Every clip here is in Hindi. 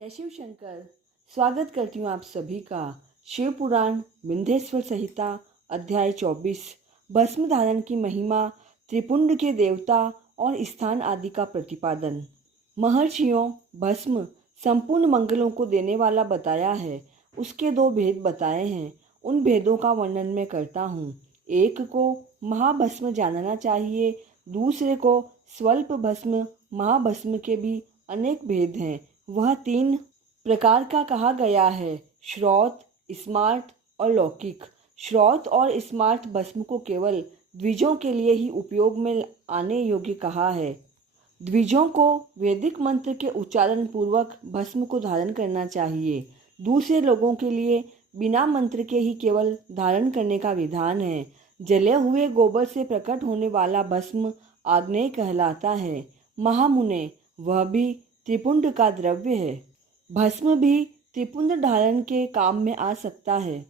जय शिव शंकर। स्वागत करती हूँ आप सभी का शिव पुराण विंध्येश्वर संहिता अध्याय 24 भस्म धारण की महिमा, त्रिपुंड के देवता और स्थान आदि का प्रतिपादन। महर्षियों, भस्म संपूर्ण मंगलों को देने वाला बताया है। उसके दो भेद बताए हैं। उन भेदों का वर्णन मैं करता हूँ। एक को महाभस्म जानना चाहिए, दूसरे को स्वल्प भस्म। महाभस्म के भी अनेक भेद हैं। वह 3 प्रकार का कहा गया है: श्रौत, स्मार्त और लौकिक। श्रौत और स्मार्त भस्म को केवल द्विजों के लिए ही उपयोग में आने योग्य कहा है। द्विजों को वैदिक मंत्र के उच्चारण पूर्वक भस्म को धारण करना चाहिए। दूसरे लोगों के लिए बिना मंत्र के ही केवल धारण करने का विधान है। जले हुए गोबर से प्रकट होने वाला भस्म आग्नेय कहलाता है। महामुने, वह भी त्रिपुंड का द्रव्य है। भस्म भी त्रिपुंड धारण के काम में आ सकता है।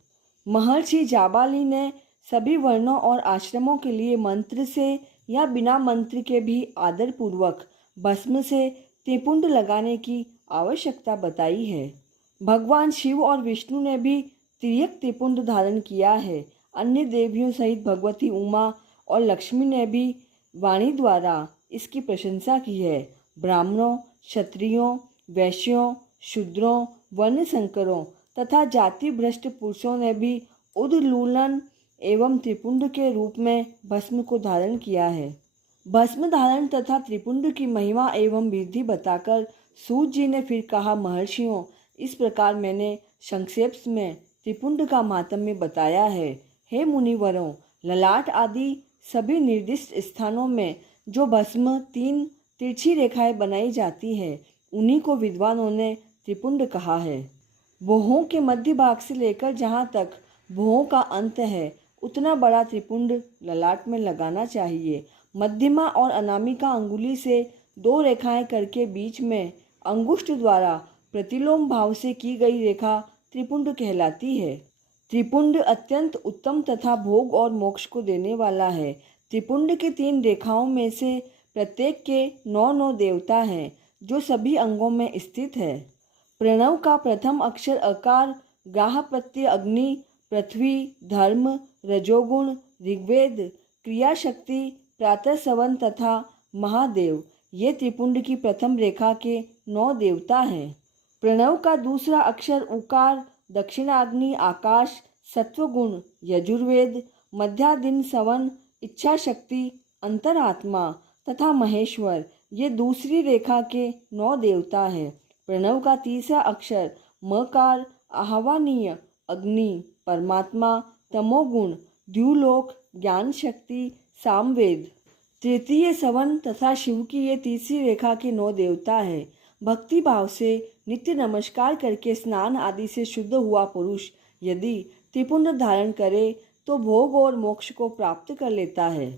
महर्षि जाबाली ने सभी वर्णों और आश्रमों के लिए मंत्र से या बिना मंत्र के भी आदर पूर्वक भस्म से त्रिपुंड लगाने की आवश्यकता बताई है। भगवान शिव और विष्णु ने भी तिर्यक त्रिपुंड धारण किया है। अन्य देवियों सहित भगवती उमा और लक्ष्मी ने भी वाणी द्वारा इसकी प्रशंसा की है। ब्राह्मणों, क्षत्रियों, वैश्यों, शूद्रों, वर्ण संकरों तथा जाति भ्रष्ट पुरुषों ने भी उद्लूलन एवं त्रिपुंड के रूप में भस्म को धारण किया है। भस्म धारण तथा त्रिपुंड की महिमा एवं विधि बताकर सूत जी ने फिर कहा, महर्षियों, इस प्रकार मैंने संक्षेप में त्रिपुंड का माहात्म्य बताया है। हे मुनिवरों, ललाट आदि सभी निर्दिष्ट स्थानों में जो भस्म 3 तिरछी रेखाएं बनाई जाती है, उन्हीं को विद्वानों ने त्रिपुंड कहा है। भुहों के मध्य भाग से लेकर जहाँ तक भुहों का अंत है, उतना बड़ा त्रिपुंड ललाट में लगाना चाहिए। मध्यमा और अनामिका अंगुली से 2 रेखाएं करके बीच में अंगुष्ठ द्वारा प्रतिलोम भाव से की गई रेखा त्रिपुंड कहलाती है। त्रिपुंड अत्यंत उत्तम तथा भोग और मोक्ष को देने वाला है। त्रिपुंड के 3 रेखाओं में से प्रत्येक के 9 देवता हैं, जो सभी अंगों में स्थित है। प्रणव का प्रथम अक्षर अकार, ग्राह प्रत्यय अग्नि, पृथ्वी, धर्म, रजोगुण, ऋग्वेद, क्रियाशक्ति, प्रातः सवन तथा महादेव, ये त्रिपुंड की प्रथम रेखा के 9 देवता हैं। प्रणव का दूसरा अक्षर उकार, दक्षिणाग्नि, आकाश, सत्वगुण, यजुर्वेद, मध्यादिन, सवन, इच्छा शक्ति, अंतरात्मा तथा महेश्वर, ये दूसरी रेखा के 9 देवता हैं। प्रणव का तीसरा अक्षर मकार, आह्वानीय, अग्नि, परमात्मा, तमोगुण, द्युलोक, ज्ञान शक्ति, सामवेद। तृतीय सवन तथा शिव की ये तीसरी रेखा के 9 देवता है। भक्ति भाव से नित्य नमस्कार करके स्नान आदि से शुद्ध हुआ पुरुष यदि त्रिपुंड धारण करे तो भोग और मोक्ष को प्राप्त कर लेता है।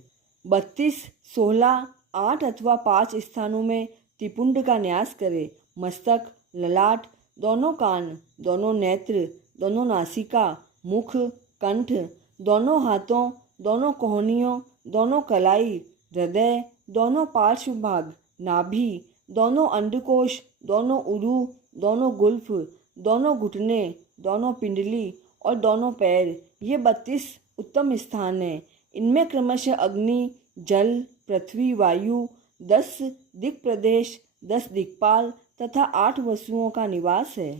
32, 16, 8 अथवा 5 स्थानों में त्रिपुंड का न्यास करे। मस्तक, ललाट, दोनों कान, दोनों नेत्र, दोनों नासिका, मुख, कंठ, दोनों हाथों, दोनों कोहनियों, दोनों कलाई, हृदय, दोनों पार्श्व भाग, नाभि, दोनों अंडकोश, दोनों उरु, दोनों गुल्फ, दोनों घुटने, दोनों पिंडली और दोनों पैर, ये 32 उत्तम स्थान हैं। इनमें क्रमशः अग्नि, जल, पृथ्वी, वायु, 10 दिक् प्रदेश, 10 दिक्पाल तथा 8 वसुओं का निवास है।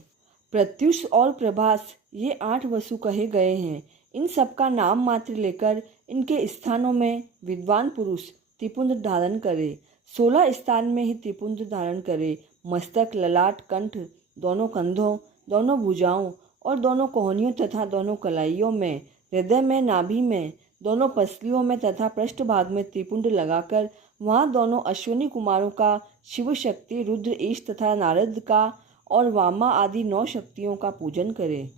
प्रत्युष और प्रभास, ये 8 वसु कहे गए हैं। इन सब का नाम मात्र लेकर इनके स्थानों में विद्वान पुरुष त्रिपुंड धारण करे। 16 स्थान में ही त्रिपुंड धारण करे। मस्तक, ललाट, कंठ, दोनों कंधों, दोनों भुजाओं और दोनों कोहनियों तथा दोनों कलाइयों में, हृदय में, नाभि में, दोनों पसलियों में तथा पृष्ठभाग में त्रिपुंड लगाकर वहाँ दोनों अश्विनी कुमारों का, शिव शक्ति, रुद्र, ईश तथा नारद का और वामा आदि 9 शक्तियों का पूजन करे।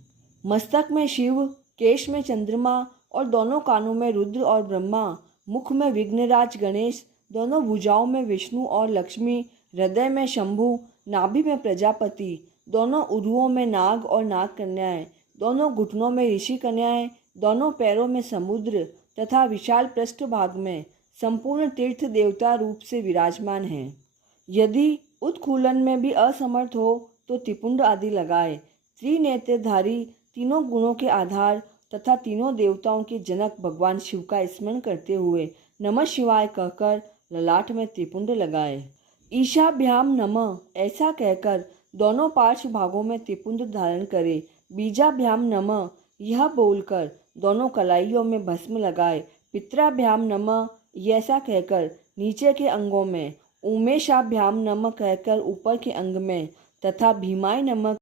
मस्तक में शिव, केश में चंद्रमा और दोनों कानों में रुद्र और ब्रह्मा, मुख में विघ्नराज गणेश, दोनों भुजाओं में विष्णु और लक्ष्मी, हृदय में शंभु, नाभि में प्रजापति, दोनों उरुओं में नाग और नाग कन्याएं, दोनों घुटनों में ऋषि कन्याएं, दोनों पैरों में समुद्र तथा विशाल पृष्ठभाग में संपूर्ण तीर्थ देवता रूप से विराजमान हैं। यदि उत्खूलन में भी असमर्थ हो तो त्रिपुंड आदि लगाए। त्रिनेत्रधारी तीनों गुणों के आधार तथा तीनों देवताओं के जनक भगवान शिव का स्मरण करते हुए नमः शिवाय कहकर ललाट में त्रिपुंड लगाए। ईशाभ्याम नमः ऐसा कहकर दोनों पार्श्व भागों में त्रिपुंड धारण करे। बीजाभ्याम नमः यह बोलकर दोनों कलाइयों में भस्म लगाए। पित्राभ्याम नमः ऐसा कहकर नीचे के अंगों में, उमेशाभ्याम नमः कहकर ऊपर के अंग में तथा भीमाय नमः